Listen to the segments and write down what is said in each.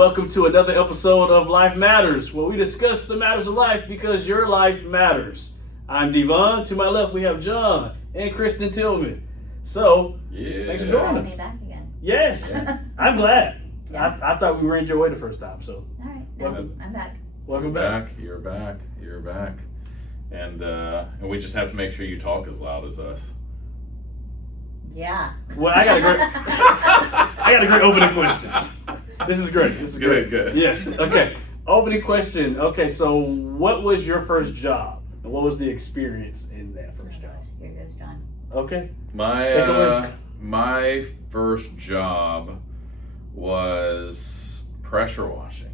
Welcome to another episode of Life Matters, where we discuss the matters of life because your life matters. I'm Devon. To my left, we have John and Kristen Tillman. So, thanks for joining us. Me back again. Yes, I'm glad. Yeah. I thought we ran your way the first time, so All right, Welcome. I'm back. welcome back. You're back. And we just have to make sure you talk as loud as us. Yeah. Well, I got a great opening question. This is great. Good. Yes. Okay. Opening question. Okay. So, what was your first job, and what was the experience in that first job? Here goes John. Okay. Take My away. my first job was pressure washing.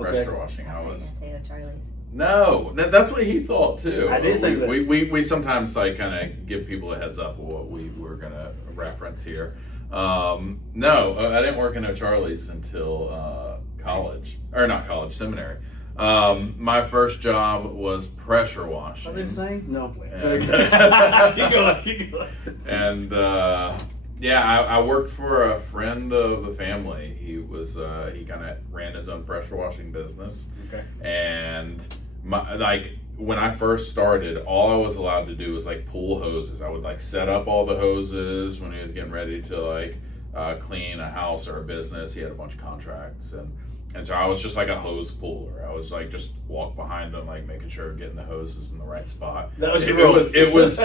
Okay. Pressure washing. I was gonna say Charlie's. no. That's what he thought too. I did think that. We sometimes like kind of give people a heads up of what we were gonna reference here. No, I didn't work in O'Charlie's until college, or not college, seminary. My first job was pressure washing. Are they the same? No, I'm playing. And- Keep going. And I worked for a friend of the family. He kind of ran his own pressure washing business. Okay. And when I first started, all I was allowed to do was like pull hoses. I would like set up all the hoses when he was getting ready to clean a house or a business. He had a bunch of contracts, and so I was just like a hose puller. I was like just walk behind him, like making sure getting the hoses in the right spot. That was your It role. was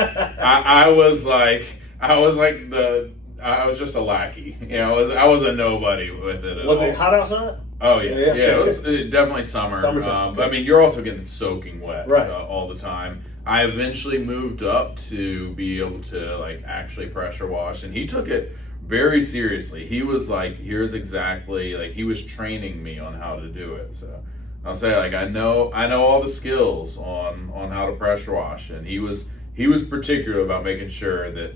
I was just a lackey. You know, I was a nobody with it at Was all. it hot outside? Oh yeah, Yeah, it was definitely summer. Summertime. I mean, you're also getting soaking wet Right. all the time. I eventually moved up to be able to like actually pressure wash, and he took it very seriously. He was like, "Here's exactly like," he was training me on how to do it. So I'll say like I know all the skills on how to pressure wash, and he was particular about making sure that,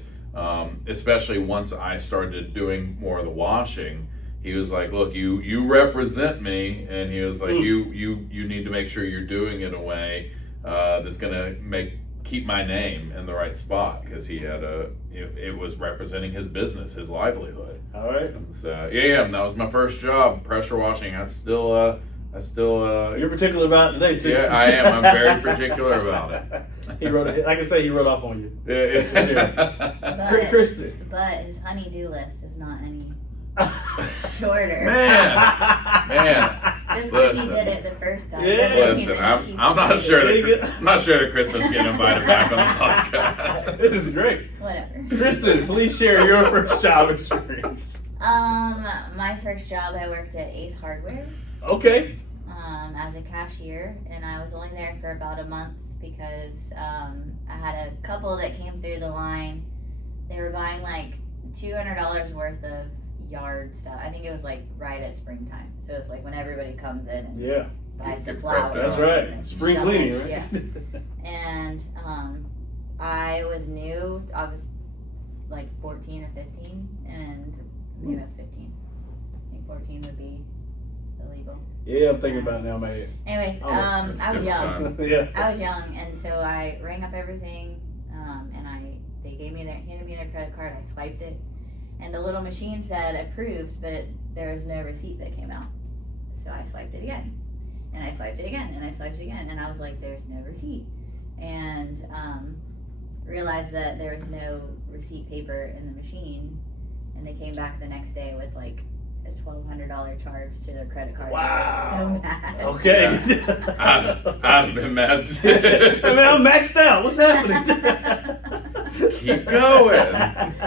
especially once I started doing more of the washing. He was like, "Look, you represent me," and he was like, "You need to make sure you're doing it in a way that's gonna keep my name in the right spot," because he had it was representing his business, his livelihood. All right. So that was my first job, pressure washing. I still You're particular about it today too. yeah, I am. I'm very particular about it. He wrote. I can say he wrote off on you. But, Kristen. but his honey-do list is not any shorter. Man. Just because he listen. did it the first time. Yeah. doesn't mean Listen, that he keeps I'm not doing sure it. that Kristen's getting invited back on the podcast. This is great. Whatever. Kristen, please share your first job experience. My first job, I worked at Ace Hardware. Okay. As a cashier, and I was only there for about a month because I had a couple that came through the line. They were buying like $200 worth of yard stuff. I think it was like right at springtime, so it's like when everybody comes in and Yeah. buys the Get prepped flowers. up. That's right. and Spring shovels. cleaning, right? Yeah. And I was new. I was like 14 or 15, and maybe I was 15. I think 14 would be illegal. Yeah, I'm thinking about it now, man. Anyways, Oh, I was different young. time. Yeah. I was young, and so I rang up everything, and they handed me their credit card. I swiped it, and the little machine said approved, but there was no receipt that came out. So I swiped it again, and I swiped it again, and I swiped it again, and I was like, "There's no receipt," and realized that there was no receipt paper in the machine, and they came back the next day with like a $1,200 charge to their credit card. Wow. They were so mad. Okay. I'd have been mad too. I mean, I'm maxed out. What's happening? Keep going. I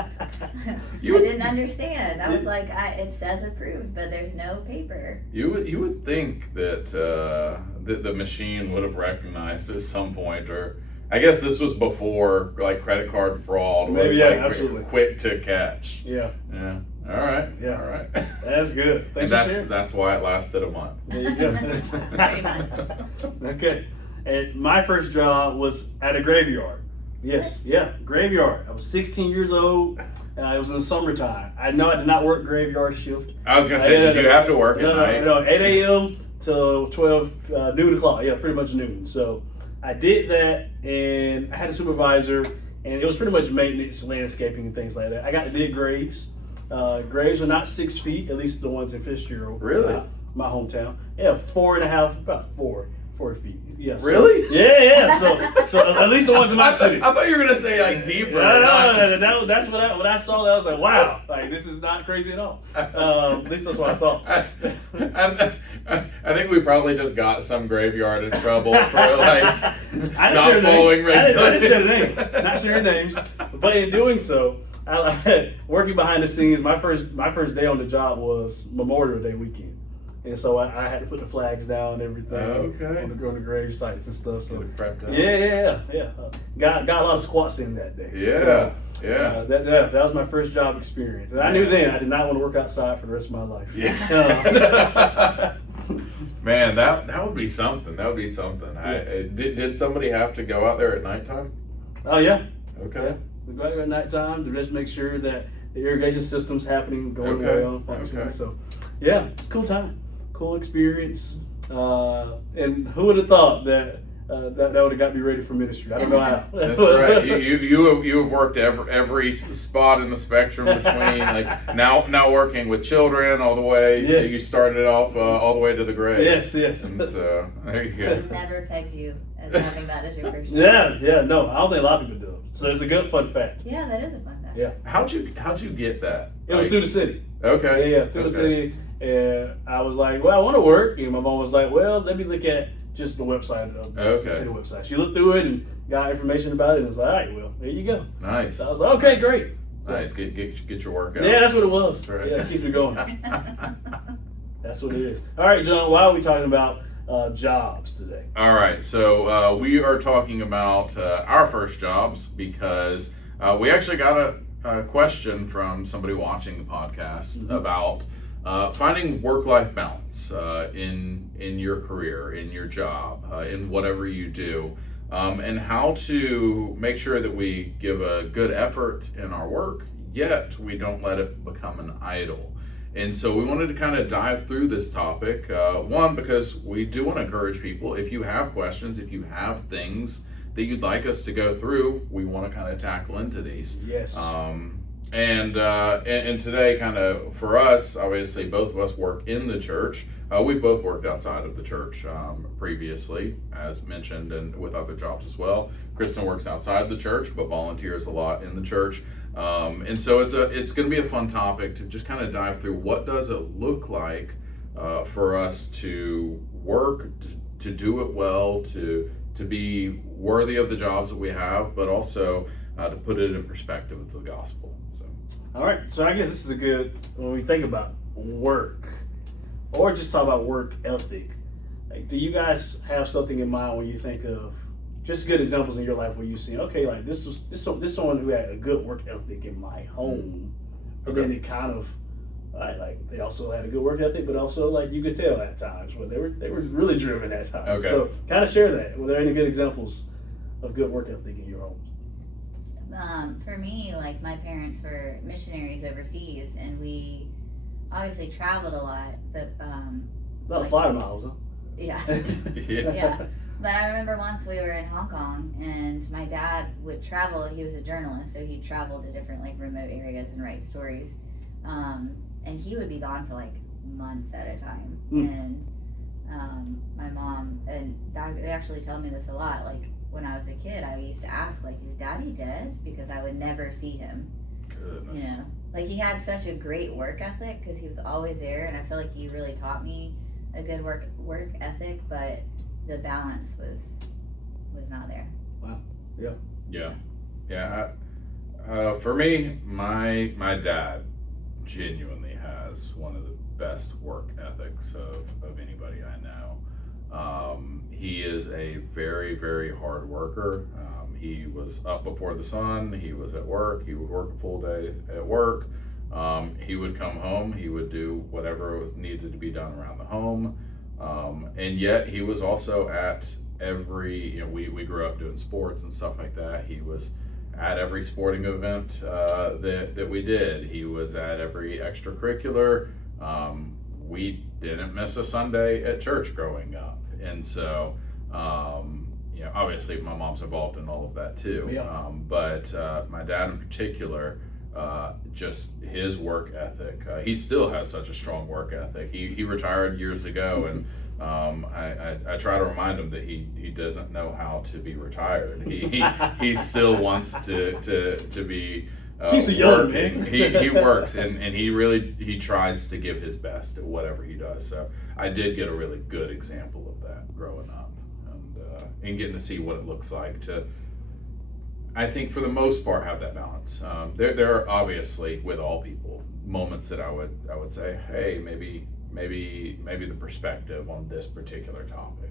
didn't understand. I was like, it says approved, but there's no paper. You would think that the machine would have recognized at some point, or I guess this was before like credit card fraud was Maybe, yeah, like absolutely. quick to catch. Yeah, Yeah. All right. Yeah. All right. that's good. And Thanks for sharing. that's why it lasted a month. There you go. Pretty much. Okay. And my first job was at a graveyard. Yes, yeah, graveyard. I was 16 years old. It was in the summertime. I know I did not work graveyard shift. I was gonna say, did you have to work at night? No, 8 a.m. till 12 noon o'clock. Yeah, pretty much noon. So I did that, and I had a supervisor, and it was pretty much maintenance, landscaping, and things like that. I got to dig graves. Graves are not 6 feet, at least the ones in Fitzgerald. Really? my hometown. Yeah, 4.5, about 4 feet. Yeah. So, Really? Yeah. So at least the ones in my city. I thought you were gonna say like deeper. No, that's what I saw. That I was like, wow, like this is not crazy at all. At least that's what I thought. I think we probably just got some graveyard in trouble for like not following I didn't share regulations. names. Not sharing names, but in doing so, working behind the scenes, my first day on the job was Memorial Day weekend. And so I had to put the flags down and everything Okay. on the grave sites and stuff. So Prepped up. yeah. Got a lot of squats in that day. So, Yeah. that was my first job experience. And I knew then I did not want to work outside for the rest of my life. Yeah. Man, that would be something. That would be something. Did somebody have to go out there at nighttime? Oh yeah. Okay. We go out there at nighttime to just make sure that the irrigation system's happening, going Okay. well, functioning. Okay. So yeah, it's a cool time. Cool experience, and who would have thought that that would have got me ready for ministry? I don't know how. That's right. You have worked every spot in the spectrum between like now working with children all the way. Yes. You started off all the way to the grave. Yes. And so there you go. I've never pegged you as having that as your first job. Yeah. No, I don't think a lot of people do. So it's a good fun fact. Yeah, that is a fun fact. Yeah. How'd you get that? It was through the city. Okay. Yeah, through the city. And I was like, well, I want to work. And my mom was like, well, let me look at just the website of the city website. She looked through it and got information about it and was like, all right, well, there you go. Nice. So I was like, okay, great. Nice. Get your work out. Yeah, that's what it was. That's right. Yeah, it keeps me going. That's what it is. All right, John, why are we talking about jobs today? All right, so we are talking about our first jobs because we actually got a question from somebody watching the podcast about finding work-life balance in your career, in your job, in whatever you do, and how to make sure that we give a good effort in our work, yet we don't let it become an idol. And so we wanted to kind of dive through this topic. One, because we do want to encourage people, if you have questions, if you have things that you'd like us to go through, we want to kind of tackle into these. Yes. And today, kind of for us, obviously both of us work in the church. We've both worked outside of the church previously, as mentioned, and with other jobs as well. Kristen works outside the church, but volunteers a lot in the church. And so it's going to be a fun topic to just kind of dive through what does it look like for us to work, to do it well, to be worthy of the jobs that we have, but also to put it in perspective of the gospel. So. All right, so I guess this is a good, when we think about work, or just talk about work ethic, like, do you guys have something in mind when you think of just good examples in your life where you see, okay, like this someone who had a good work ethic in my home, and then it kind of, like they also had a good work ethic, but also like you could tell at times when they were really driven at times. Okay. So kind of share that. Were there any good examples of good work ethic in your homes? For me, like my parents were missionaries overseas, and we obviously traveled a lot, but A lot of flyer miles, huh? yeah. Yeah. Yeah. But I remember once we were in Hong Kong, and my dad would travel. He was a journalist, so he'd travel to different like remote areas and write stories. And he would be gone for like months at a time. And my mom, and they actually tell me this a lot. Like when I was a kid, I used to ask, like, is Daddy dead? Because I would never see him. Goodness. You know, like he had such a great work ethic because he was always there, and I feel like he really taught me a good work ethic, but the balance was not there. Wow. Yeah. For me, my dad genuinely has one of the best work ethics of anybody I know. He is a very, very hard worker. He was up before the sun. He was at work. He would work a full day at work. He would come home. He would do whatever needed to be done around the home. And yet he was also at every, we grew up doing sports and stuff like that. He was at every sporting event that we did. He was at every extracurricular. We didn't miss a Sunday at church growing up. And so, obviously my mom's involved in all of that too. Yeah. But my dad in particular just his work ethic. He still has such a strong work ethic. He retired years ago, and I try to remind him that he doesn't know how to be retired. He still wants to be he's a young working. man. he works, and he tries to give his best at whatever he does. So I did get a really good example of that growing up, and getting to see what it looks like to, I think for the most part, have that balance. There are obviously, with all people, moments that I would say, hey, maybe the perspective on this particular topic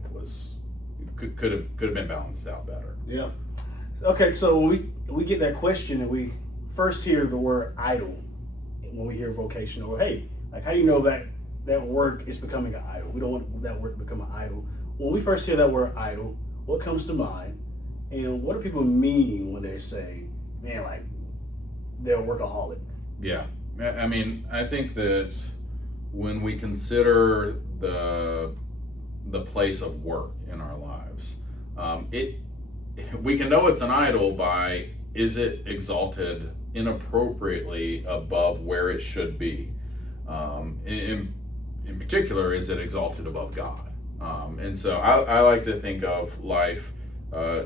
could have been balanced out better. Yeah. Okay, so when we get that question and we first hear the word idol, when we hear vocational, hey, like how do you know that work is becoming an idol? We don't want that work to become an idol. When we first hear that word idol, what comes to mind? And what do people mean when they say, man, like they're a workaholic? Yeah. I mean, I think that when we consider the place of work in our lives, we can know it's an idol by, is it exalted inappropriately above where it should be? In particular, is it exalted above God? And so I like to think of life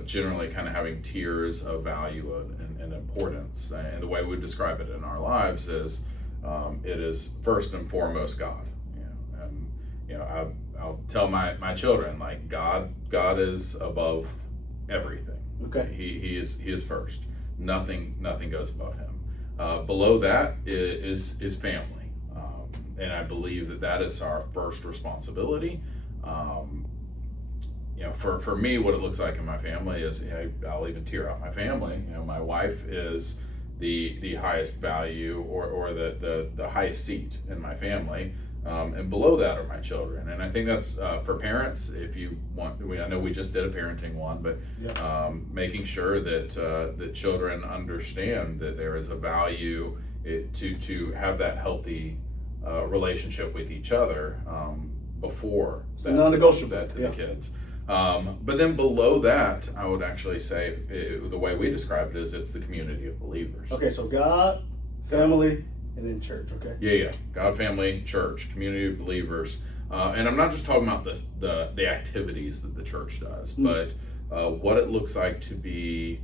generally kind of having tiers of value and importance. And the way we describe it in our lives is it is first and foremost God. I'll tell my children, like God is above everything. Okay. He is first. Nothing goes above him. Below that is family. And I believe that is our first responsibility. For me, what it looks like in my family is, I'll even tear out my family. My wife is the highest value or the highest seat in my family. And below that are my children. And I think that's for parents, if you want, I know we just did a parenting one, but making sure that children understand that there is a value to have that healthy relationship with each other before it's non-negotiable that to the kids. But then below that, I would actually say the way we describe it is it's the community of believers. Okay, so God, family, and then church. Okay. Yeah. God, family, church, community of believers, and I'm not just talking about the activities that the church does, but what it looks like to be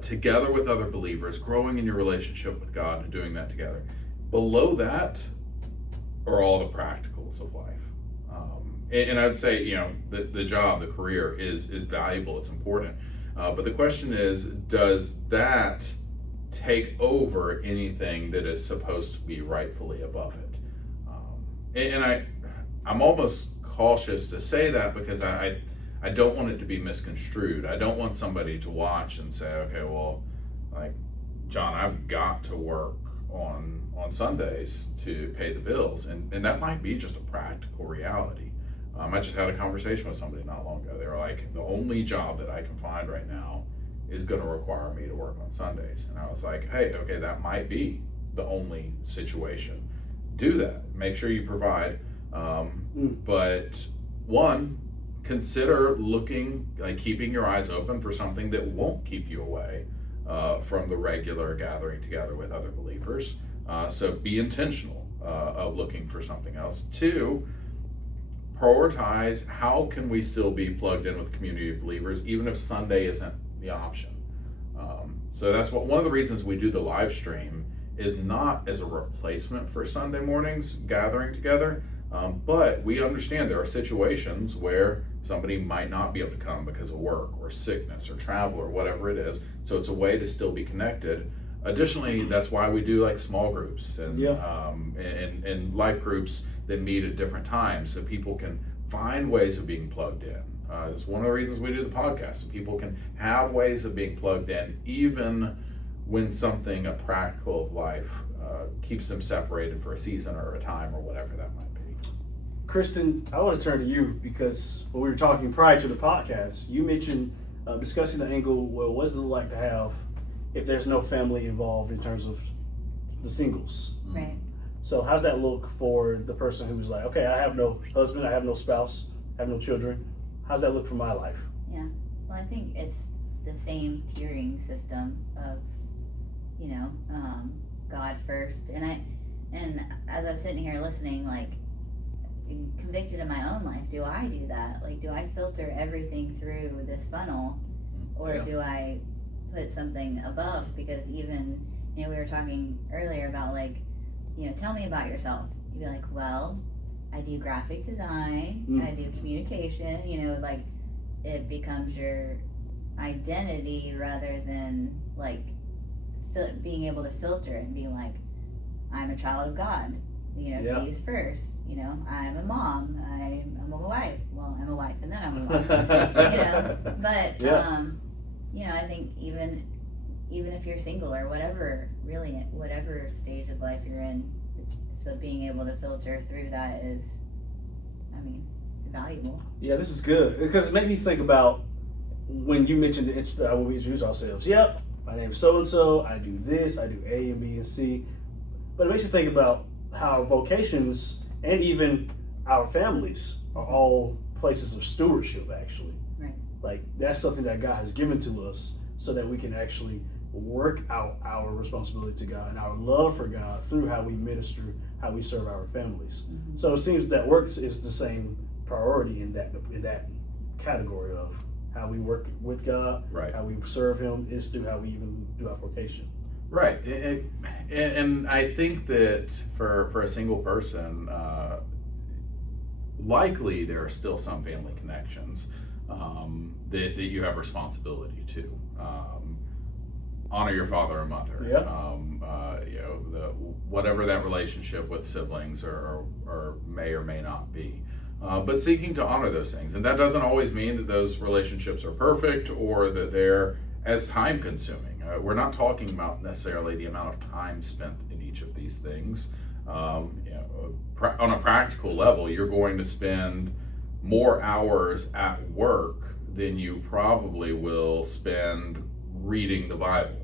together with other believers, growing in your relationship with God, and doing that together. Below that are all the practicals of life. And I'd say, the job, the career is valuable, it's important. But the question is, does that take over anything that is supposed to be rightfully above it? And I'm almost cautious to say that because I don't want it to be misconstrued. I don't want somebody to watch and say, okay, well, like, John, I've got to work on Sundays to pay the bills. And that might be just a practical reality. I just had a conversation with somebody not long ago. They were like, the only job that I can find right now is going to require me to work on Sundays. And I was like, hey, okay, that might be the only situation. Do that. Make sure you provide. But one, consider keeping your eyes open for something that won't keep you away from the regular gathering together with other believers. So be intentional of looking for something else. Two, prioritize how can we still be plugged in with the community of believers even if Sunday isn't the option. So that's one of the reasons we do the live stream is not as a replacement for Sunday mornings gathering together, but we understand there are situations where somebody might not be able to come because of work or sickness or travel or whatever it is. So it's a way to still be connected. Additionally, that's why we do like small groups and life groups that meet at different times so people can find ways of being plugged in. That's one of the reasons we do the podcast, so people can have ways of being plugged in even when a practical life keeps them separated for a season or a time or whatever that might be. Kristen, I want to turn to you because when we were talking prior to the podcast, you mentioned discussing the angle, well, what does it look like to have if there's no family involved in terms of the singles? Right. So how's that look for the person who's like, okay, I have no husband, I have no spouse, I have no children. How's that look for my life? Yeah. Well, I think it's the same tiering system of God first. And as I was sitting here listening, like, convicted in my own life, do I do that? Like, do I filter everything through this funnel, or do I put something above? Because even, we were talking earlier about, like, tell me about yourself. You'd be like, well, I do graphic design, I do communication, like, it becomes your identity rather than, like, being able to filter and be like, I'm a child of God, He's first, I'm a mom, I'm a wife. Well, I'm a wife and then I'm a wife, but, I think even if you're single or whatever, really, whatever stage of life you're in, so being able to filter through that is, valuable. Yeah, this is good, because it made me think about when you mentioned when we introduce ourselves. Yep, my name is so-and-so, I do this, I do A and B and C. But it makes you think about how vocations and even our families are all places of stewardship, actually. Right. Like, that's something that God has given to us so that we can actually work out our responsibility to God and our love for God through how we minister, how we serve our families. Mm-hmm. So it seems that work is the same priority in that category of how we work with God, right, how we serve Him is through how we even do our vocation. Right, and I think that for a single person, likely there are still some family connections that you have responsibility to. Honor your father or mother. Yep. Whatever that relationship with siblings or may or may not be. But seeking to honor those things. And that doesn't always mean that those relationships are perfect or that they're as time consuming. We're not talking about necessarily the amount of time spent in each of these things. On a practical level, you're going to spend more hours at work than you probably will spend reading the Bible.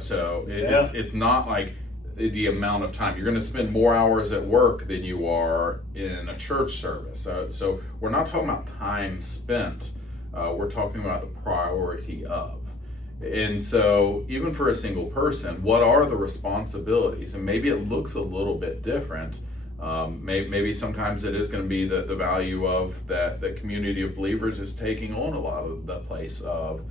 So it's not like the amount of time. You're going to spend more hours at work than you are in a church service. So we're not talking about time spent. We're talking about the priority of. And so even for a single person, what are the responsibilities? And maybe it looks a little bit different. Maybe sometimes it is going to be the value of that the community of believers is taking on a lot of the place of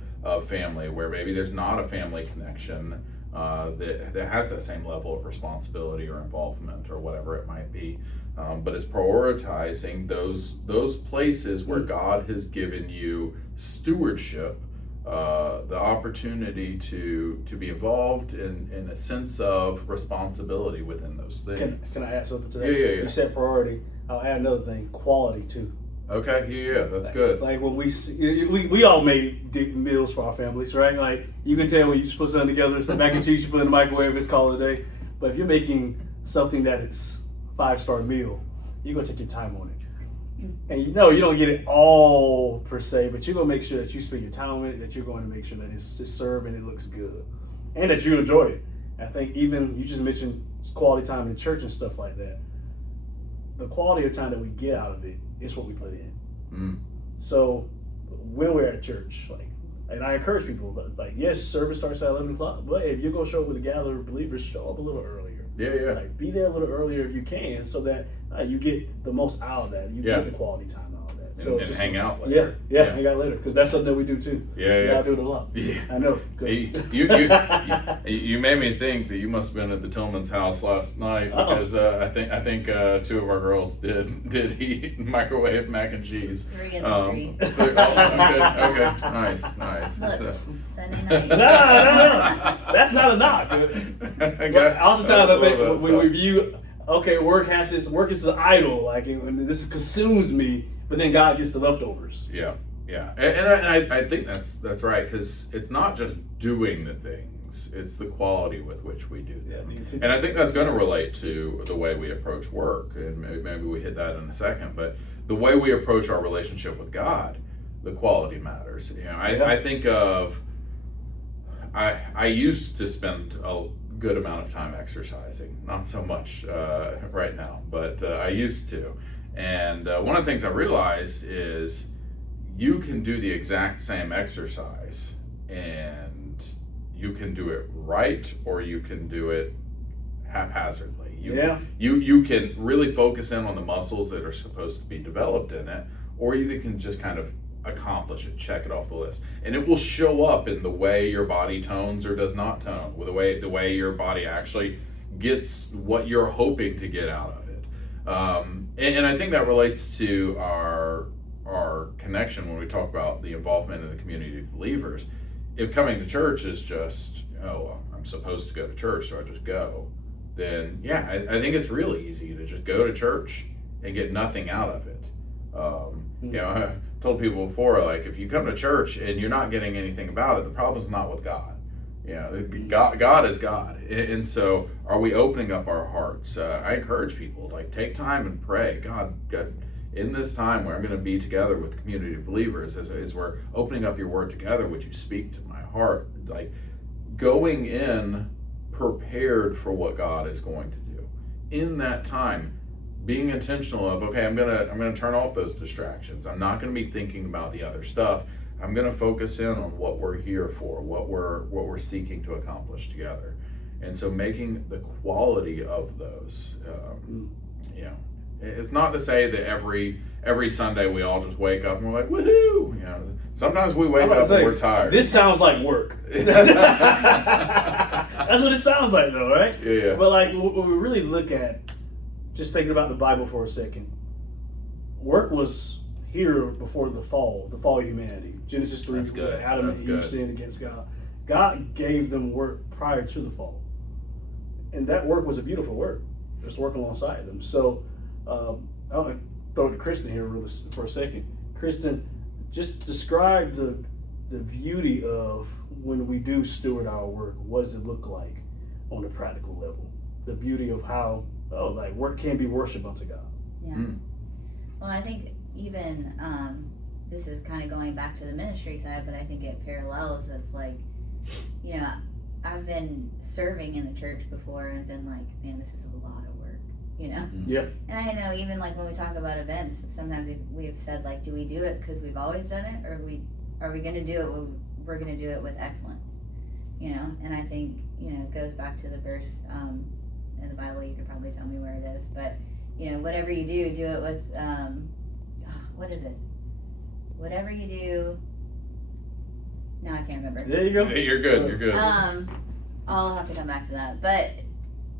family, where maybe there's not a family connection that has that same level of responsibility or involvement or whatever it might be. But it's prioritizing those places where God has given you stewardship, the opportunity to be involved in a sense of responsibility within those things. Can I add something to that? Yeah. You said priority. I'll add another thing, quality too. Okay, yeah, that's good. Like when we all made meals for our families, right? Like you can tell when you just put something together, it's the mac and cheese you put in the microwave, it's call it a day. But if you're making something that is 5-star meal, you're gonna take your time on it. And you don't get it all per se, but you're gonna make sure that you spend your time on it, that you're going to make sure that it's served and it looks good, and that you enjoy it. I think even you just mentioned quality time in the church and stuff like that. The quality of time that we get out of it is what we put in. So when we're at church, and I encourage people, like, yes, service starts at 11 o'clock, but if you're gonna show up with a gathering of believers, show up a little earlier. Yeah. Like, be there a little earlier if you can, so that you get the most out of that. You get the quality time out of that. So and just hang out later. Yeah, hang out later, because that's something that we do too. Yeah. I do it a lot. Yeah. I know. You made me think that you must have been at the Tillman's house last night, because I think 2 of our girls did eat microwave mac and cheese. 3 of the 3. Okay, nice. Look, Sunday night. No. That's not a knock. Oftentimes I think when we view, work is an idol, like this consumes me, but then God gets the leftovers. Yeah, and I think that's right, because it's not just doing the things; it's the quality with which we do them. And I think that's going to relate to the way we approach work, and maybe we hit that in a second. But the way we approach our relationship with God, the quality matters. I think of I used to spend a good amount of time exercising, not so much right now, but I used to. And one of the things I realized is you can do the exact same exercise and you can do it right, or you can do it haphazardly. Yeah. You can really focus in on the muscles that are supposed to be developed in it, or you can just kind of accomplish it, check it off the list, and it will show up in the way your body tones or does not tone, with the way your body actually gets what you're hoping to get out of it. And I think that relates to our connection when we talk about the involvement in the community of believers. If coming to church is just, oh, well, I'm supposed to go to church, so I just go, then yeah, I think it's really easy to just go to church and get nothing out of it. You know, I've told people before, like, if you come to church and you're not getting anything about it, the problem's not with God. You know, God is God. And so are we opening up our hearts? I encourage people, like, take time and pray. God, in this time where I'm going to be together with the community of believers, as we're opening up your word together, would you speak to my heart? Like, going in prepared for what God is going to do. In that time, being intentional of, okay, I'm gonna turn off those distractions. I'm not gonna be thinking about the other stuff. I'm gonna focus in on what we're here for, what we're seeking to accomplish together. And so making the quality of those, you know, it's not to say that every Sunday we all just wake up and we're like, woohoo! You know, sometimes we wake up and we're tired. This sounds like work. That's what it sounds like, though, right? Yeah. But like when we really look at, just thinking about the Bible for a second, work was here before the fall of humanity. Genesis 3, That's good. Adam That's and Eve good. sinned against God. God gave them work prior to the fall. And that work was a beautiful work, just working alongside them. So I want to throw it to Kristen here for a second. Kristen, just describe the beauty of when we do steward our work. What does it look like on a practical level? The beauty of how like work can be worship unto God. Yeah. Well, I think even this is kind of going back to the ministry side, but I think it parallels of, like, you know, I've been serving in the church before and been like, man, this is a lot of work, you know? Yeah. And I know even like when we talk about events, sometimes we've said, like, do we do it because we've always done it, or are we going to do it when we're going to do it with excellence, you know? And I think, you know, it goes back to the verse in the Bible. You could probably tell me where it is, but, you know, whatever you do it with what is it? Whatever you do. No, I can't remember. There you go. Hey, you're good. You're good. I'll have to come back to that. But,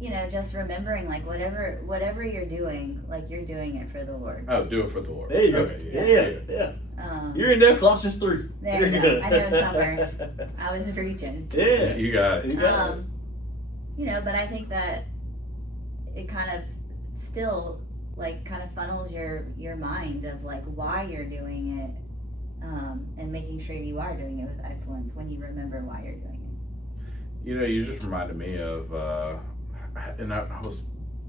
you know, just remembering, like, whatever you're doing, like, you're doing it for the Lord. Oh, do it for the Lord. There you go. Okay, Yeah. You're in there, Colossians 3. There you go. I know somewhere. I was reaching. Yeah. You got it. You got it. You know, but I think that it kind of still, like, kind of funnels your mind of, like, why you're doing it, and making sure you are doing it with excellence when you remember why you're doing it. You know, you just reminded me of, and I was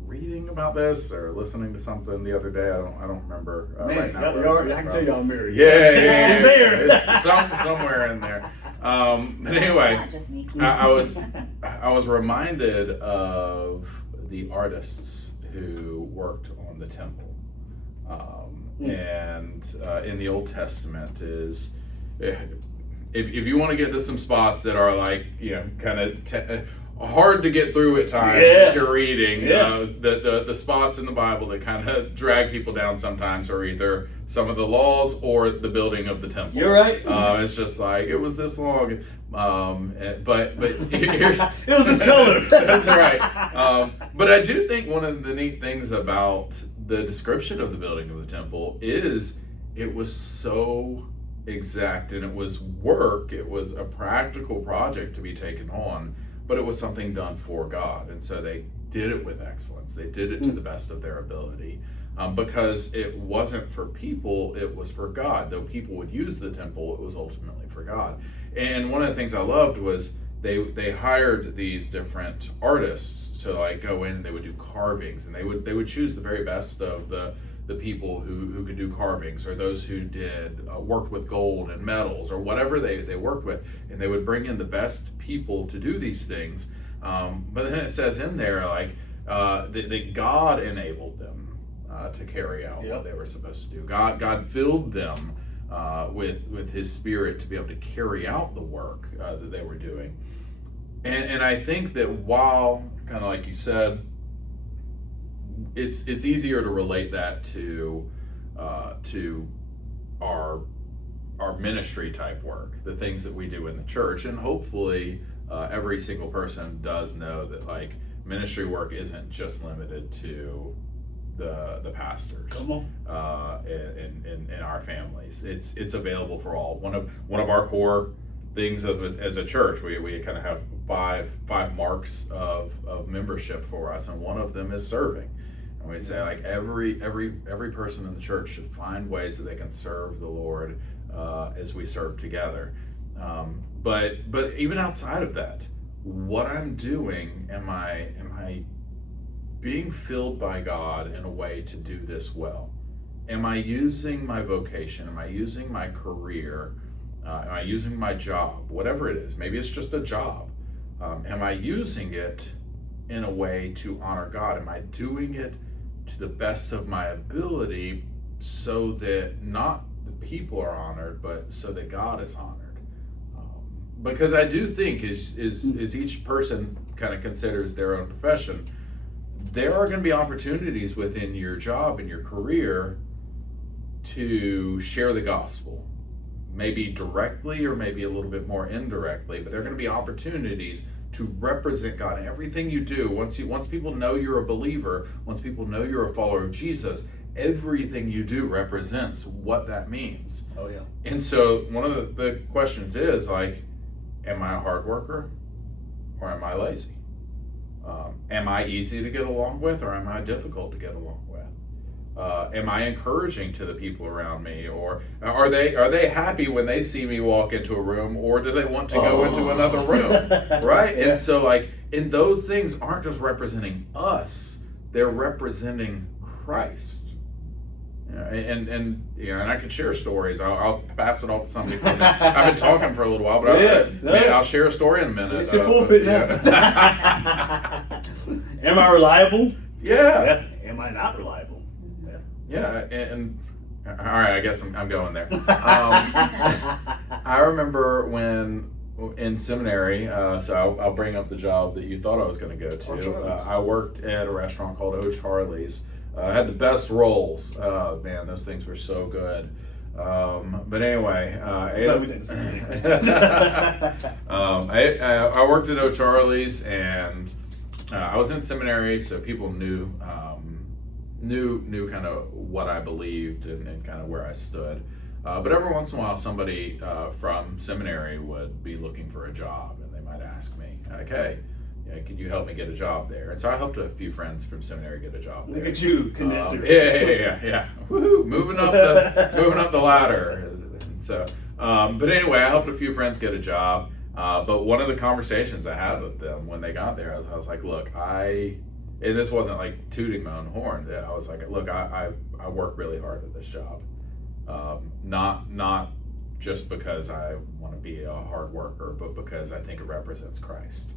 reading about this or listening to something the other day. I don't remember right now. I can tell y'all married. Yeah, it's there. It's somewhere in there. But anyway, Not just me. I was reminded of the artists who worked on the temple. And in the Old Testament is, if you want to get to some spots that are, like, you know, kind of hard to get through at times as you're reading, the spots in the Bible that kind of drag people down sometimes are either some of the laws or the building of the temple. You're right. It's just like, it was this long, but here's it was this color. That's right. But I do think one of the neat things about the description of the building of the temple is it was so exact, and it was work. It was a practical project to be taken on, but it was something done for God. And so they did it with excellence. They did it to the best of their ability, because it wasn't for people, it was for God. Though people would use the temple, it was ultimately for God. And one of the things I loved was they hired these different artists to, like, go in and they would do carvings, and they would choose the very best of the people who could do carvings, or those who did worked with gold and metals, or whatever they worked with, and they would bring in the best people to do these things. But then it says in there, like, that God enabled them to carry out what they were supposed to do. God filled them with His Spirit to be able to carry out the work that they were doing. And I think that while, kind of like you said, it's easier to relate that to our ministry type work, the things that we do in the church, and hopefully every single person does know that like ministry work isn't just limited to the pastors. Come on. In our families, it's available for all. One of our core things as a church, we kind of have five marks of membership for us, and one of them is serving. And we'd say like every person in the church should find ways that they can serve the Lord as we serve together. But even outside of that, what I'm doing, am I being filled by God in a way to do this well? Am I using my vocation? Am I using my career? Am I using my job? Whatever it is, maybe it's just a job. Am I using it in a way to honor God? Am I doing it to the best of my ability so that not the people are honored, but so that God is honored? Because I do think as each person kind of considers their own profession, there are going to be opportunities within your job and your career to share the gospel, maybe directly or maybe a little bit more indirectly, but there are going to be opportunities to represent God in everything you do. Once people know you're a believer, once people know you're a follower of Jesus, everything you do represents what that means. Oh yeah. And so one of the questions is like, am I a hard worker or am I lazy? Am I easy to get along with or am I difficult to get along with? Am I encouraging to the people around me, or are they happy when they see me walk into a room, or do they want to go into another room? Right? Yeah. And so like, and those things aren't just representing us, they're representing Christ. And I could share stories. I'll pass it off to somebody. I've been talking for a little while, but I'll share a story in a minute. It's a pulpit now. Am I reliable? Yeah. Am I not reliable? Yeah. And all right, I guess I'm going there. I remember when in seminary, so I'll bring up the job that you thought I was going to go to. I worked at a restaurant called O'Charlie's. I had the best rolls. Man, those things were so good. But anyway, I worked at O'Charlie's, and I was in seminary, so people knew kind of what I believed and kind of where I stood. But every once in a while, somebody from seminary would be looking for a job, and they might ask me, like, hey, could you help me get a job there? And so I helped a few friends from seminary get a job there. Look at you, connector. Yeah. Woohoo! Moving up the ladder. And so, but anyway, I helped a few friends get a job. But one of the conversations I had with them when they got there, I was like, look, and this wasn't like tooting my own horn. I was like, look, I work really hard at this job. Not just because I want to be a hard worker, but because I think it represents Christ.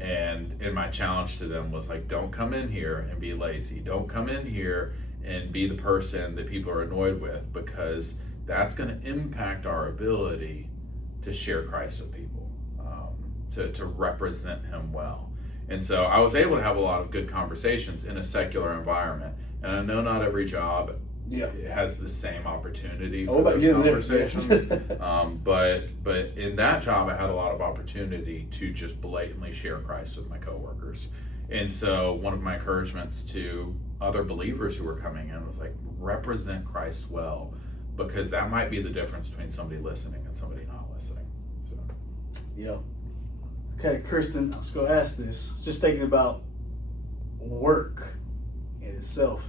And my challenge to them was like, don't come in here and be lazy. Don't come in here and be the person that people are annoyed with, because that's going to impact our ability to share Christ with people, to represent him well. And so I was able to have a lot of good conversations in a secular environment. And I know not every job has the same opportunity for those conversations. But in that job, I had a lot of opportunity to just blatantly share Christ with my coworkers. And so one of my encouragements to other believers who were coming in was like, represent Christ well, because that might be the difference between somebody listening and somebody not listening. So. Yeah. Okay, Kristen, I was going to ask this. Just thinking about work in itself.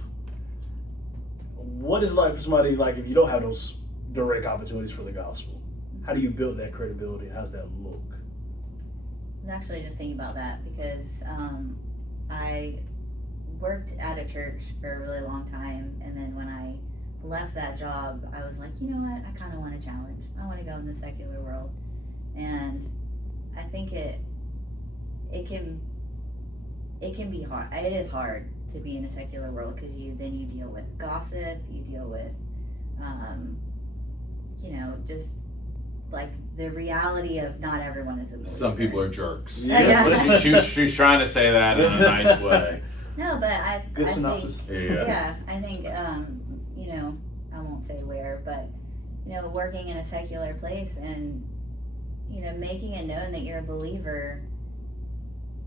What is it like for somebody, like, if you don't have those direct opportunities for the gospel? How do you build that credibility? How's that look? I was actually just thinking about that because I worked at a church for a really long time, and then when I left that job, I was like, you know what, I kind of want a challenge. I want to go in the secular world. And I think it can be hard. It is hard to be in a secular world because you deal with gossip, you deal with just like the reality of not everyone is a believer. Some people are jerks. Yeah. She's trying to say that in a nice way. No, but I synopsis. think, Yeah. I think, you know, I won't say where, but, you know, working in a secular place and, you know, making it known that you're a believer,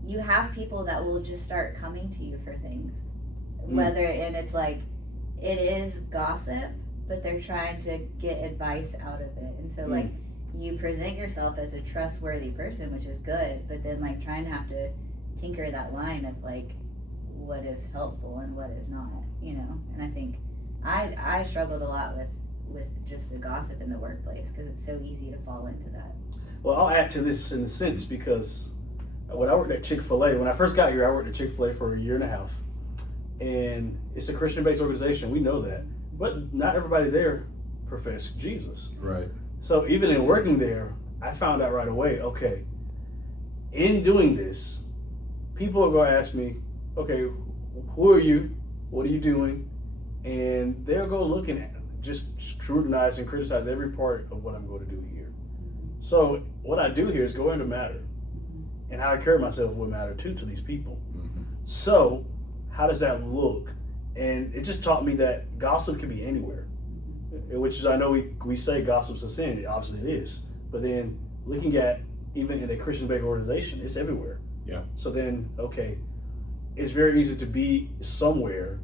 you have people that will just start coming to you for things. Whether, and it's like, it is gossip, but they're trying to get advice out of it. And so, like, you present yourself as a trustworthy person, which is good, but then, like, trying to have to tinker that line of, like, what is helpful and what is not, you know? And I think I struggled a lot with just the gossip in the workplace because it's so easy to fall into that. Well, I'll add to this in a sense because when I worked at Chick-fil-A, when I first got here, I worked at Chick-fil-A for a year and a half. And it's a Christian-based organization, we know that. But not everybody there profess Jesus. Right. So even in working there, I found out right away, okay, in doing this, people are going to ask me, okay, who are you? What are you doing? And they'll go looking at just scrutinize and criticize every part of what I'm going to do here. So what I do here is go into matter. And how I carry myself will matter too to these people. Mm-hmm. So how does that look? And it just taught me that gossip can be anywhere. Which is, I know we say gossip's a sin, obviously it is. But then looking at, even in a Christian-based organization, it's everywhere. Yeah. So then, okay, it's very easy to be somewhere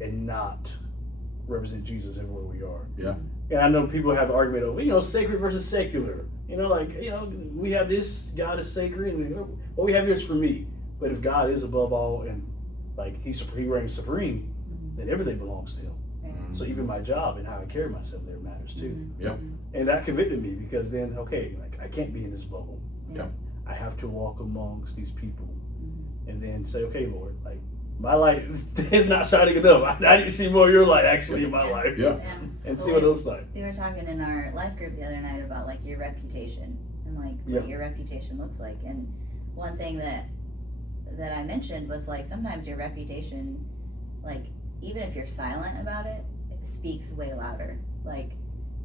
and not represent Jesus everywhere we are. Yeah. And I know people have the argument of, you know, sacred versus secular. You know, like, you know, we have this, God is sacred, and what we have here is for me. But if God is above all and like he reigns supreme, then everything belongs to him. So even my job and how I carry myself there matters too. Yeah. And that convicted me because then, okay, like I can't be in this bubble. Yeah. I have to walk amongst these people and then say, okay, Lord, like my light is not shining enough. I need to see more of your light actually in my life. Yeah. And see what it looks like. We were talking in our life group the other night about like your reputation and like what your reputation looks like. And one thing that I mentioned was like sometimes your reputation, like even if you're silent about it, speaks way louder. Like,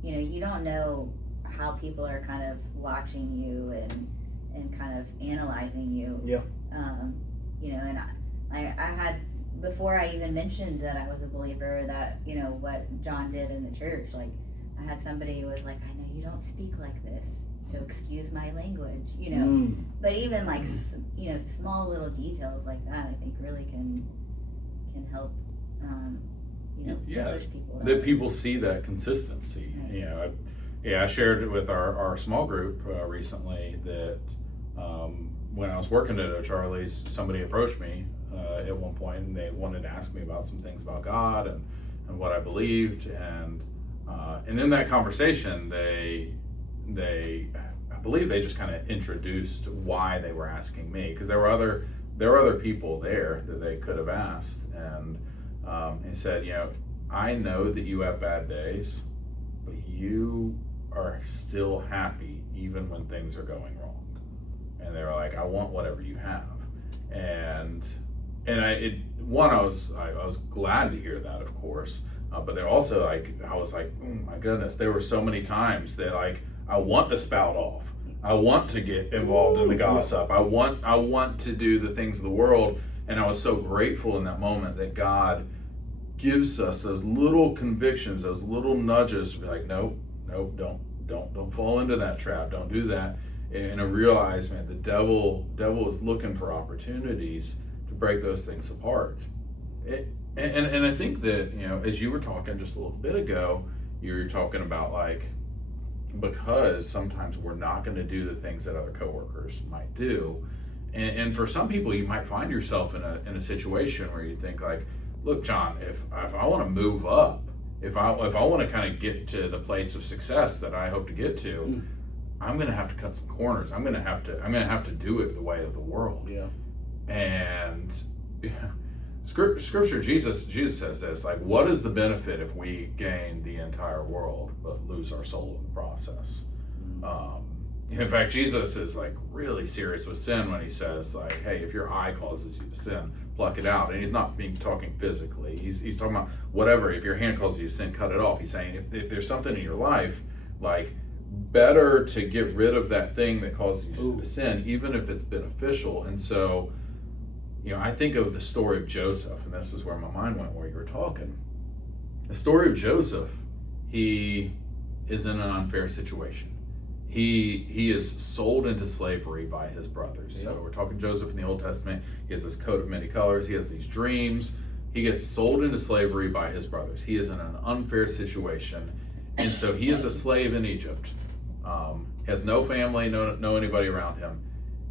you know, you don't know how people are kind of watching you and kind of analyzing you. Yeah. You know, and I had, before I even mentioned that I was a believer, that, you know, what John did in the church, like I had somebody who was like, I know you don't speak like this, so excuse my language, you know. But even like, you know, small little details like that, I think really can help, you know, push people. That people see that consistency. Right. You know, I shared it with our small group recently that when I was working at O'Charlie's, somebody approached me at one point and they wanted to ask me about some things about God and what I believed, and in that conversation I believe they just kind of introduced why they were asking me, because there were other people there that they could have asked, and he said, you know, I know that you have bad days, but you are still happy even when things are going wrong. And they were like, I want whatever you have. And I was glad to hear that, of course. But they're also like, I was like, oh my goodness, there were so many times that like, I want to spout off. I want to get involved in the gossip. I want to do the things of the world. And I was so grateful in that moment that God gives us those little convictions, those little nudges to be like, nope, don't fall into that trap. Don't do that. And I realized, man, the devil is looking for opportunities to break those things apart. And I think that, you know, as you were talking just a little bit ago, you were talking about like, because sometimes we're not going to do the things that other coworkers might do. And for some people, you might find yourself in a situation where you think like, look, John, if I want to move up, if I want to kind of get to the place of success that I hope to get to, I'm going to have to cut some corners. I'm going to have to do it the way of the world. Yeah. And Scripture, Jesus says this, like, what is the benefit if we gain the entire world but lose our soul in the process? In fact, Jesus is like really serious with sin when he says like, hey, if your eye causes you to sin, pluck it out. And he's not talking physically. He's talking about whatever. If your hand causes you to sin, cut it off. He's saying if there's something in your life, like better to get rid of that thing that causes you Ooh. to sin, even if it's beneficial. And so, I think of the story of Joseph, and this is where my mind went while you were talking. The story of Joseph, he is in an unfair situation. He is sold into slavery by his brothers. Yeah. So we're talking Joseph in the Old Testament. He has this coat of many colors. He has these dreams. He gets sold into slavery by his brothers. He is in an unfair situation. And so he is a slave in Egypt. Has no family, no anybody around him.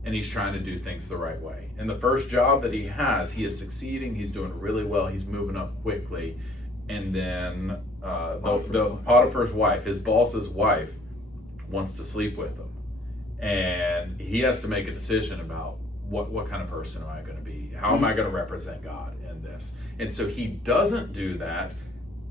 And he's trying to do things the right way. And the first job that he has, he is succeeding. He's doing really well. He's moving up quickly. And then the Potiphar's wife, his boss's wife, wants to sleep with him. And he has to make a decision about what kind of person am I going to be? How am I going to represent God in this? And so he doesn't do that,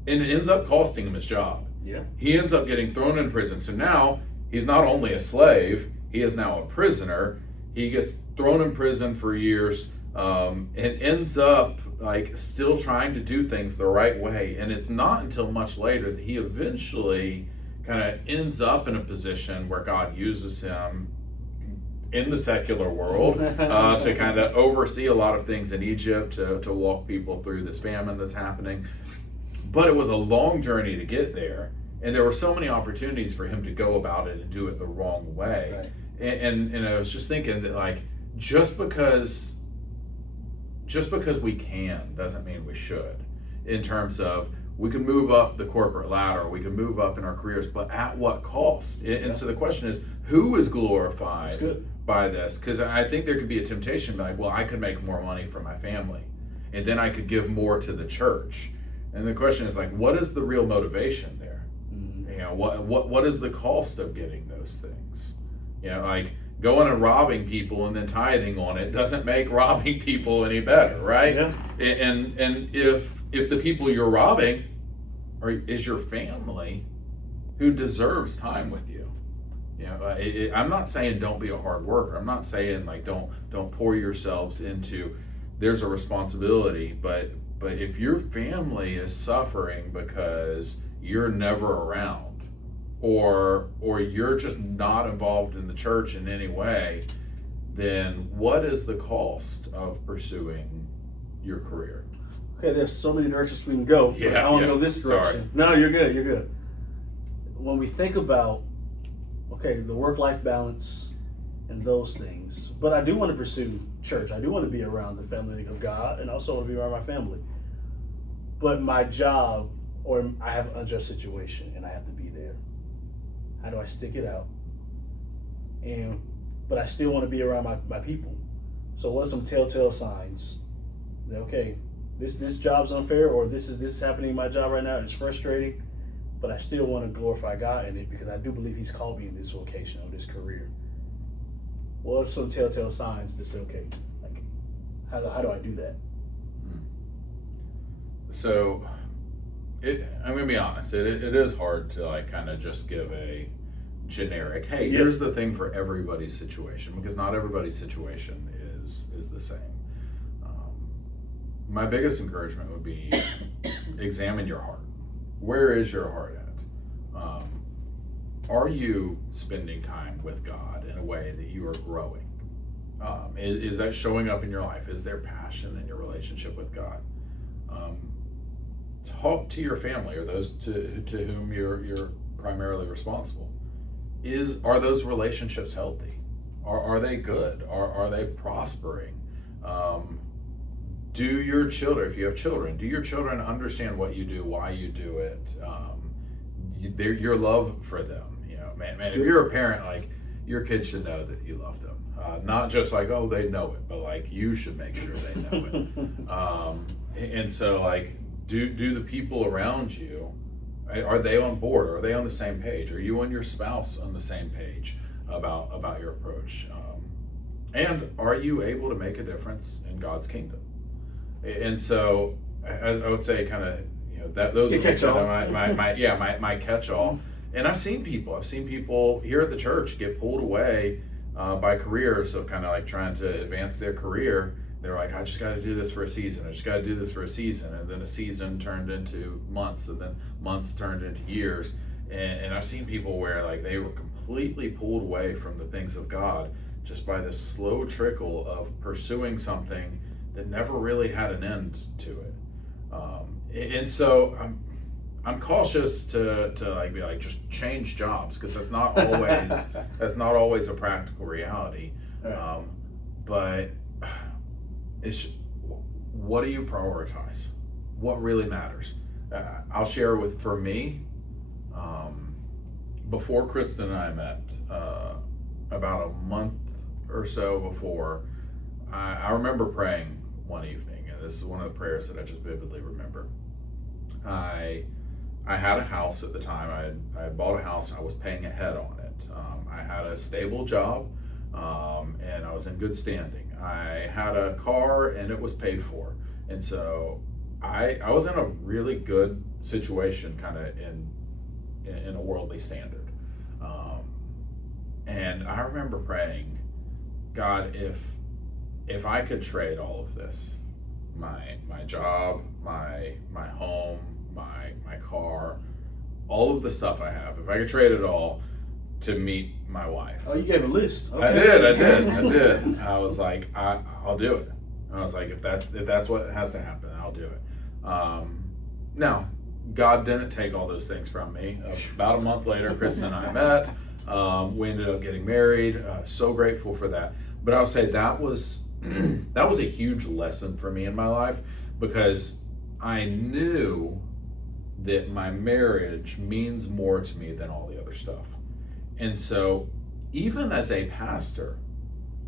and it ends up costing him his job. Yeah. He ends up getting thrown in prison. So now he's not only a slave, he is now a prisoner. He gets thrown in prison for years, and ends up like still trying to do things the right way. And it's not until much later that he eventually kind of ends up in a position where God uses him in the secular world to kind of oversee a lot of things in Egypt, to walk people through this famine that's happening. But it was a long journey to get there, and there were so many opportunities for him to go about it and do it the wrong way. Right. And I was just thinking that, like, just because we can doesn't mean we should, in terms of we can move up the corporate ladder, we can move up in our careers, but at what cost? And so the question is, who is glorified by this? Because I think there could be a temptation like, well, I could make more money for my family, and then I could give more to the church. And the question is, like, what is the real motivation there? Mm-hmm. What is the cost of getting those things? Like going and robbing people and then tithing on it doesn't make robbing people any better, right? Yeah. And if the people you're robbing is your family who deserves time with you. I'm not saying don't be a hard worker. I'm not saying like don't pour yourselves into. There's a responsibility, but if your family is suffering because you're never around, or you're just not involved in the church in any way, then what is the cost of pursuing your career? Okay, there's so many directions we can go. Yeah, I want to go this direction. Sorry. No, you're good. When we think about, the work-life balance and those things, but I do want to pursue church. I do want to be around the family of God, and also want to be around my family. But my job, or I have an unjust situation, and I have to be there. How do I stick it out? But I still want to be around my people. So what are some telltale signs that, this job's unfair, or this is happening in my job right now, it's frustrating, but I still want to glorify God in it because I do believe He's called me in this vocation or this career. What are some telltale signs to say, like, how do I do that? So, I'm gonna be honest. It is hard to like kind of just give a generic, hey, here's the thing for everybody's situation, because not everybody's situation is the same. My biggest encouragement would be examine your heart. Where is your heart at? Are you spending time with God in a way that you are growing? Is that showing up in your life? Is there passion in your relationship with God? Talk to your family or those to whom you're primarily responsible. Are those relationships healthy? Are they good? Are they prospering? Do your children, if you have children, do your children understand what you do, why you do it? Your love for them, man. If you're a parent, like, your kids should know that you love them. Not just like, oh, they know it, but like you should make sure they know it. And so like, do the people around you, are they on board? Are they on the same page? Are you and your spouse on the same page about your approach? And are you able to make a difference in God's kingdom? And so I would say kind of, that those are kind of my catch-all. And I've seen people here at the church get pulled away by careers of kind of like trying to advance their career. They're like, I just got to do this for a season. I just got to do this for a season. And then a season turned into months, and then months turned into years. And I've seen people where like they were completely pulled away from the things of God just by this slow trickle of pursuing something that never really had an end to it. And so I'm cautious to like be like just change jobs, because that's not always a practical reality. Right. But it's, what do you prioritize? What really matters? I'll share for me. Before Kristen and I met, about a month or so before, I remember praying one evening, and this is one of the prayers that I just vividly remember. I had a house at the time. I had bought a house. I was paying ahead on it. I had a stable job, and I was in good standing. I had a car, and it was paid for. And so I was in a really good situation, kind of in a worldly standard. And I remember praying, God, if I could trade all of this, my job, my home, my car, all of the stuff I have, if I could trade it all to meet my wife. Oh, you gave a list. Okay. I did. I was like, I'll do it. And I was like, if that's what has to happen, I'll do it. Now, God didn't take all those things from me. About a month later, Kristen and I met. We ended up getting married. So grateful for that. But I'll say that was a huge lesson for me in my life, because I knew that my marriage means more to me than all the other stuff. And so even as a pastor,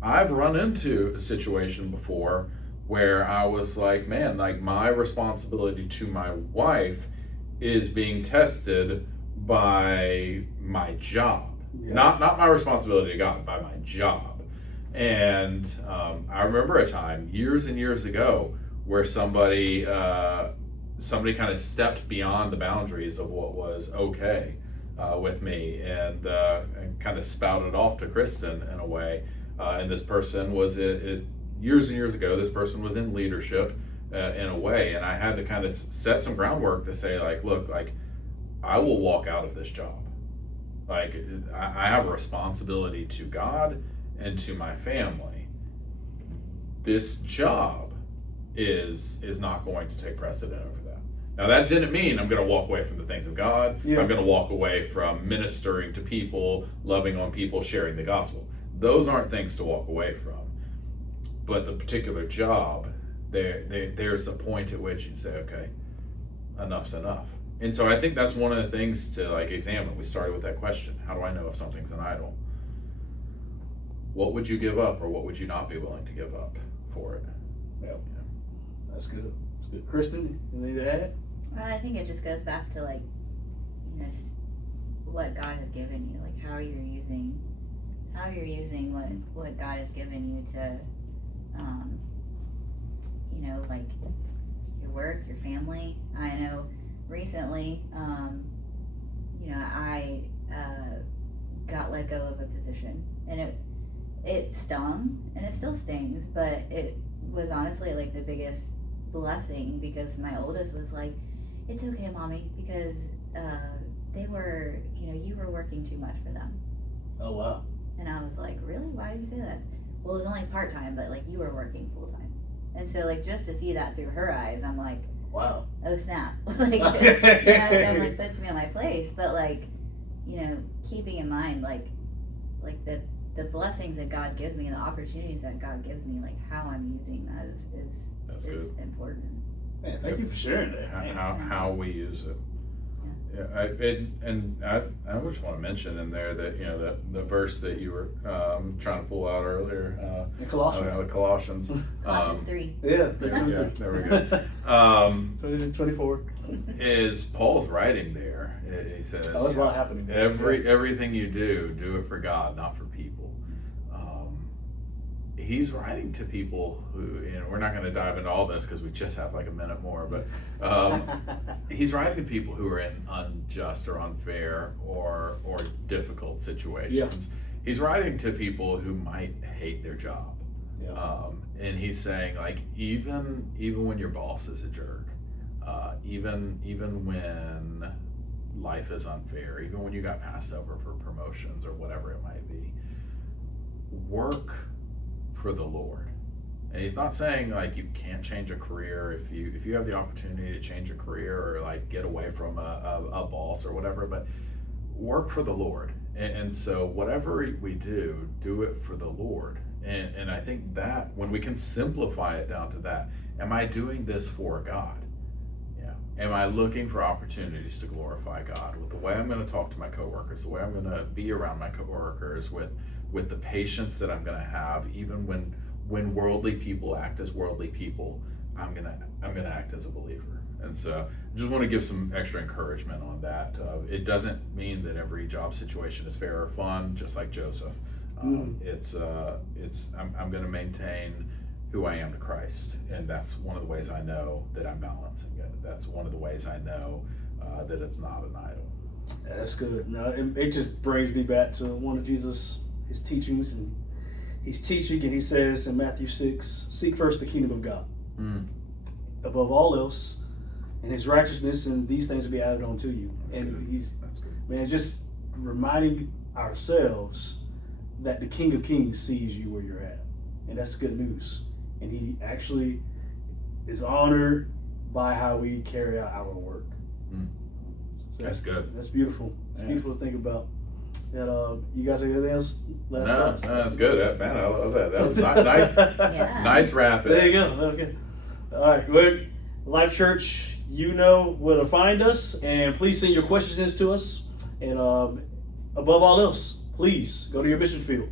I've run into a situation before where I was like, man, like my responsibility to my wife is being tested by my job. Yeah. Not my responsibility to God, by my job. And I remember a time years and years ago where somebody kind of stepped beyond the boundaries of what was okay with me, and kind of spouted off to Kristen in a way. And this person was years and years ago. This person was in leadership in a way, and I had to kind of set some groundwork to say, like, look, like I will walk out of this job. Like I have a responsibility to God and to my family. This job is not going to take precedent over that. Now, that didn't mean I'm going to walk away from the things of God. Yeah. I'm going to walk away from ministering to people, loving on people, sharing the gospel. Those aren't things to walk away from. But the particular job, there's a point at which you'd say, okay, enough's enough. And so I think that's one of the things to like examine. We started with that question: how do I know if something's an idol? What would you give up, or what would you not be willing to give up for it? Yep. Yeah. That's good. That's good. Kristen, anything to add? Well, I think it just goes back to like, what God has given you, like how you're using what God has given you to, like your work, your family. I know recently, I got let go of a position, and it stung, and it still stings, but it was honestly like the biggest blessing, because my oldest was like, it's okay, mommy, because they were, you were working too much for them. Oh, wow. And I was like, really? Why do you say that? Well, it was only part-time, but like you were working full-time. And so like just to see that through her eyes, I'm like, wow. Oh snap. Like, it like puts me on my place. But like, keeping in mind like the blessings that God gives me, the opportunities that God gives me, like how I'm using those is important. Man, thank you for sharing that. How we use it. Yeah, I just want to mention in there that the verse that you were trying to pull out earlier, Colossians. Colossians 3. Yeah, there we go. 24 is Paul's writing there. He says, there's a lot happening there. Everything you do it for God, not for people. He's writing to people who, we're not going to dive into all this because we just have like a minute more, but he's writing to people who are in unjust or unfair or difficult situations. Yeah. He's writing to people who might hate their job. Yeah. And he's saying, like, even when your boss is a jerk, even when life is unfair, even when you got passed over for promotions or whatever it might be, work for the Lord. And he's not saying like you can't change a career if you have the opportunity to change a career or like get away from a boss or whatever, but work for the Lord. And so whatever we do it for the Lord. And I think that when we can simplify it down to that, am I doing this for God? Yeah. Am I looking for opportunities to glorify God with the way I'm going to talk to my coworkers, the way I'm going to be around my coworkers, with the patience that I'm going to have, even when worldly people act as worldly people, I'm gonna act as a believer. And so I just want to give some extra encouragement on that. It doesn't mean that every job situation is fair or fun, just like Joseph. I'm going to maintain who I am to Christ, and that's one of the ways I know that I'm balancing it. That's one of the ways I know that it's not an idol. That's good. No, it just brings me back to one of his teachings, and he's teaching, and he says in Matthew 6, seek first the kingdom of God above all else, and his righteousness, and these things will be added on to you. That's good. Man, just reminding ourselves that the King of Kings sees you where you're at, and that's good news. And he actually is honored by how we carry out our work. So that's good. That's beautiful. It's beautiful to think about. And you guys have anything else? No, that's good. Man, I love that. That was nice. Nice wrap. There you go. Okay. All right. Well, Life Church, you know where to find us, and please send your questions to us. And above all else, please go to your mission field.